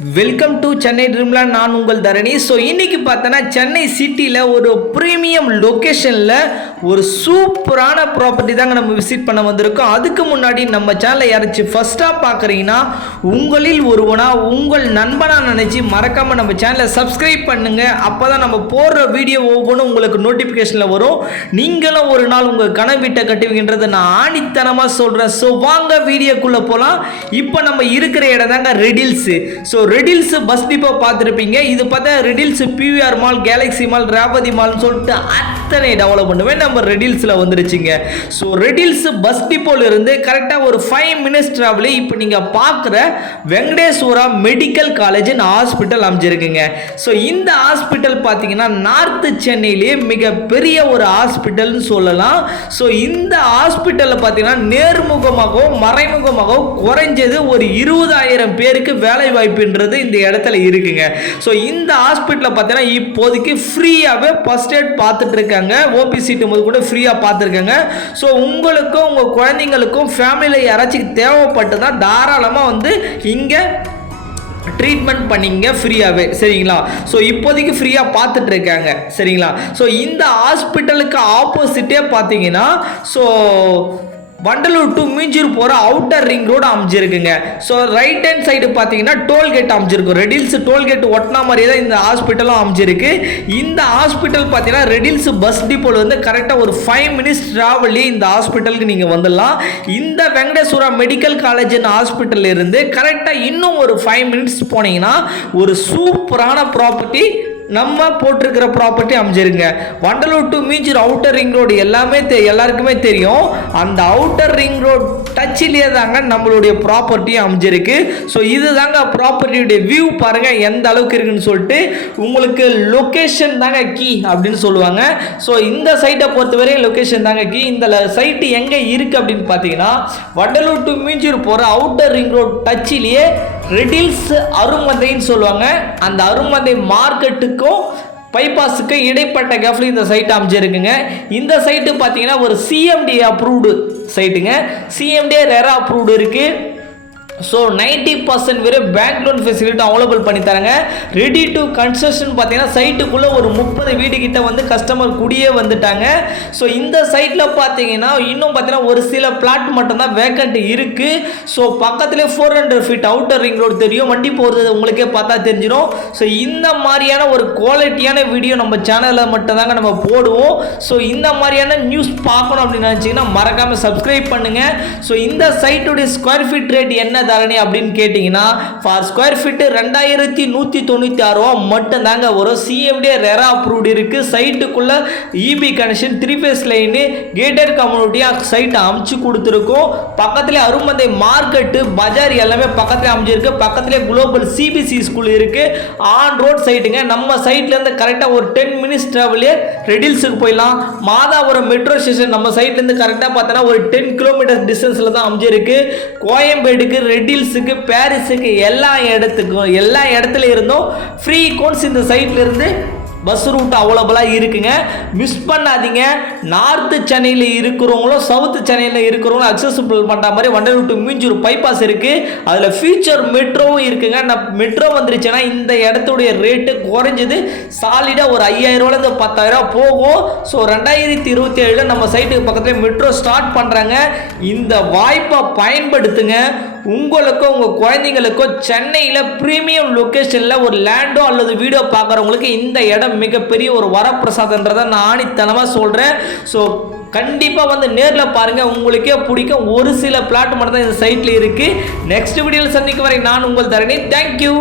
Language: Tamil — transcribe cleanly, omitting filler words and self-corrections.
Welcome to Chennai Dreamland. நான் உங்கள் தரணி. ஸோ இன்றைக்கி பார்த்தோன்னா சென்னை சிட்டியில் ஒரு ப்ரீமியம் லொக்கேஷனில் ஒரு சூப்பரான ப்ராப்பர்ட்டி தாங்க நம்ம விசிட் பண்ண வந்திருக்கோம். அதுக்கு முன்னாடி நம்ம சேனலை யாராச்சும் ஃபஸ்ட்டாக பார்க்குறீங்கன்னா உங்களில் ஒருவனாக உங்கள் நண்பனாக நினச்சி மறக்காமல் நம்ம சேனலை சப்ஸ்கிரைப் பண்ணுங்கள். அப்போ தான் நம்ம போடுற வீடியோ ஒவ்வொன்றும் உங்களுக்கு நோட்டிஃபிகேஷனில் வரும். நீங்களும் ஒரு நாள் உங்கள் கனவு வீட்டை கட்டுவீங்கன்றதை நான் ஆணித்தனமாக சொல்கிறேன். ஸோ வாங்க வீடியோக்குள்ளே போகலாம். இப்போ நம்ம இருக்கிற இடம் தாங்க Redhills. So Redhills bus depot பார்த்துருப்பீங்க. இது பார்த்தா Redhills PVR mall, Galaxy mall, Revathi மால்னு சொல்லிட்டு அத்தனை டெவலப்மெண்ட்டுமே நம்ம ரெடில்ஸில் வந்துருச்சுங்க. ஸோ ரெடில்ஸ் பஸ் டிப்போல இருந்து கரெக்டாக ஒரு 5 minutes ட்ராவல் இப்போ நீங்கள் பார்க்குற Venkateswara medical college and hospital அமைஞ்சிருக்குங்க. ஸோ இந்த ஹாஸ்பிட்டல் பார்த்தீங்கன்னா நார்த்து சென்னையிலேயே மிகப்பெரிய ஒரு ஹாஸ்பிட்டல்னு சொல்லலாம். ஸோ இந்த ஹாஸ்பிட்டலில் பார்த்தீங்கன்னா நேர்முகமாகவும் மறைமுகமாகவும் குறைஞ்சது ஒரு 20,000 பேருக்கு வேலை வாய்ப்புன்றது இந்த இடத்துல இருக்குங்க. ஸோ இந்த ஹாஸ்பிட்டலில் பார்த்தீங்கன்னா இப்போதைக்கு ஃப்ரீயாகவே ஃபர்ஸ்ட் எய்ட் பார்த்துட்டு இருக்காங்க. ஓபி சீட்டு முதல் கூட ஃப்ரீயாக பார்த்துருக்காங்க. ஸோ உங்களுக்கும் உங்கள் குழந்தைங்களுக்கும் ஃபேமிலியில் யாராச்சும் தேவைப்பட்டு தான் தாராளமாக வந்து இங்கே ட்ரீட்மெண்ட் பண்ணிங்க ஃப்ரீயாகவே. சரிங்களா? ஸோ இப்போதைக்கு ஃப்ரீயாக பார்த்துட்டு இருக்காங்க. சரிங்களா? ஸோ இந்த ஹாஸ்பிட்டலுக்கு ஆப்போசிட்டே பார்த்தீங்கன்னா ஸோ வண்டலூர் டு மீஞ்சூர் போகிற அவுட்டர் ரிங் ரோடு அமைஞ்சிருக்குங்க. ஸோ ரைட் ஹேண்ட் சைடு பார்த்தீங்கன்னா டோல்கேட் அமைஞ்சிருக்கும். ரெடில்ஸ் டோல்கேட் ஒட்டினா மாதிரியே தான் இந்த ஹாஸ்பிட்டலும் அமைஞ்சிருக்கு. இந்த ஹாஸ்பிட்டல் பார்த்தீங்கன்னா ரெடில்ஸ் பஸ் டிப்போல வந்து கரெக்டாக ஒரு 5 minutes ட்ராவல்லே இந்த ஹாஸ்பிட்டலுக்கு நீங்கள் வந்துடலாம். இந்த வெங்கடேஸ்வரா மெடிக்கல் காலேஜ் ஹாஸ்பிட்டல் இருந்து கரெக்டாக இன்னும் ஒரு 5 minutes போனீங்கன்னா ஒரு சூப்பரான ப்ராப்பர்ட்டி நம்ம போட்டிருக்கிற ப்ராப்பர்ட்டி அமைஞ்சிருங்க. Vandalur to Minjur outer ring road எல்லாருக்குமே தெரியும். அந்த அவுட்டர் ரிங் ரோடு டச்சிலேயே தாங்க நம்மளுடைய ப்ராப்பர்ட்டியும் அமைஞ்சிருக்கு. ஸோ இது தாங்க ப்ராப்பர்ட்டியுடைய வியூ பாருங்கள் எந்த அளவுக்கு இருக்குன்னு சொல்லிட்டு. உங்களுக்கு லொக்கேஷன் தாங்க கீ அப்படின்னு சொல்லுவாங்க. ஸோ இந்த சைட்டை பொறுத்தவரையும் லொக்கேஷன் தாங்க கீ. இந்த சைட்டு எங்கே இருக்குது அப்படின்னு பார்த்தீங்கன்னா வண்டலூர் டு மீஞ்சூர் போகிற அவுட்டர் ரிங் ரோடு டச்சிலேயே ரெடில்ஸ் அருமந்தைன்னு சொல்லுவாங்க. அந்த அருமந்தை மார்க்கெட்டுக்கும் பைபாஸுக்கு இடைப்பட்ட கேப்ல இந்த சைட் அமைஞ்சிருக்குங்க. இந்த சைட்டு பார்த்தீங்கன்னா ஒரு சிஎம்டி அப்ரூவ்டு சைட்டுங்க. சிஎம்டி ரெரா அப்ரூவ்டு இருக்குது. ஸோ 90% வரை பேங்க் லோன் ஃபெசிலிட்டி அவைலபிள் பண்ணி தராங்க. ரெடி டு கன்ஸ்ட்ரக்ஷன் பார்த்தீங்கன்னா சைட்டுக்குள்ளே ஒரு 30 வீடு கிட்ட வந்து கஸ்டமர் கூடியே வந்துட்டாங்க. ஸோ இந்த சைட்டில் பார்த்தீங்கன்னா இன்னும் பார்த்தீங்கன்னா ஒரு சில பிளாட் மட்டும்தான் வேக்கண்ட் இருக்குது. ஸோ பக்கத்துலேயே 400 feet அவுட்டர் ரிங் ரோடு தெரியும். வண்டி போகிறது உங்களுக்கே பார்த்தா தெரிஞ்சிடும். ஸோ இந்த மாதிரியான ஒரு குவாலிட்டியான வீடியோ நம்ம சேனலில் மட்டும்தாங்க நம்ம போடுவோம். ஸோ இந்த மாதிரியான நியூஸ் பார்க்கணும் அப்படின்னு நினச்சிங்கன்னா மறக்காமல் சப்ஸ்கிரைப் பண்ணுங்கள். ஸோ இந்த சைட்டுடைய ஸ்கொயர் ஃபீட் ரேட் என்ன தரணி அப்படின்னு கேட்டிங்கன்னா ஃபார் ஸ்கொயர் ஃபீட் 2196 ரூபா மட்டும் தாங்க வரும். சிஎம்டி ரெரா அப்ரூவ்டு இருக்குது. சைட்டுக்குள்ளே EB connection 3 phase line gated கம்யூனிட்டியாக சைட்டை அமைச்சு கொடுத்துருக்கோம். பக்கத்துலேயே அருமந்தை மார்க்கெட்டு பஜார் எல்லாமே பக்கத்துலேயே அமைஞ்சிருக்கு. பக்கத்துலேயே குளோபல் சிபிசி ஸ்கூல் இருக்குது. ஆன் ரோட் சைட்டுங்க. நம்ம சைட்லேருந்து கரெக்டாக ஒரு 10 minutes ட்ராவலே ரெடில்ஸுக்கு போயிடலாம். மாதாபுரம் மெட்ரோ ஸ்டேஷன் நம்ம சைட்லேருந்து கரெக்டாக பார்த்தோன்னா ஒரு 10 kilometers டிஸ்டன்ஸில் தான் அமைஞ்சிருக்கு. கோயம்பேடுக்கு, ரெடில்ஸுக்கு, பாரிஸுக்கு எல்லா இடத்துல இருந்தும் ஃப்ரீ கோன்ஸ் இந்த சைட்ல இருந்து பஸ் ரூட் அவைலபிளாக இருக்குங்க. மிஸ் பண்ணாதீங்க. நார்த்து சென்னையில் இருக்கிறவங்களும் சவுத்து சென்னையில் இருக்கிறவங்களும் அக்சசிபிள் பண்ணுற மாதிரி வண்டலூர் டு மீஞ்சூர் பைபாஸ் இருக்குது. அதில் ஃபியூச்சர் மெட்ரோவும் இருக்குங்க. மெட்ரோ வந்துருச்சுன்னா இந்த இடத்துடைய ரேட்டு குறைஞ்சது சாலிடாக ஒரு 5,000 ரூபாயிலேருந்து 10,000 போகும். ஸோ 2027 நம்ம சைட்டுக்கு பக்கத்தில் மெட்ரோ ஸ்டார்ட் பண்ணுறாங்க. இந்த வாய்ப்பை பயன்படுத்துங்க. உங்களுக்கும் உங்கள் குழந்தைங்களுக்கும் சென்னையில் ப்ரீமியம் லொக்கேஷனில் ஒரு லேண்டோ அல்லது வீடியோ பார்க்குறவங்களுக்கு இந்த இடம் மிகப்பெரிய ஒரு வரப்பிரசாதன்றதை நான் ஆணித்தனமாக சொல்கிறேன். ஸோ கண்டிப்பாக வந்து நேரில் பாருங்கள், உங்களுக்கே பிடிக்கும். ஒரு சில பிளாட் மட்டும் தான் இந்த சைட்டில் இருக்குது. நெக்ஸ்ட் வீடியோவில் சந்திக்கும் வரை நான் உங்கள் தரணி. தேங்க்யூ.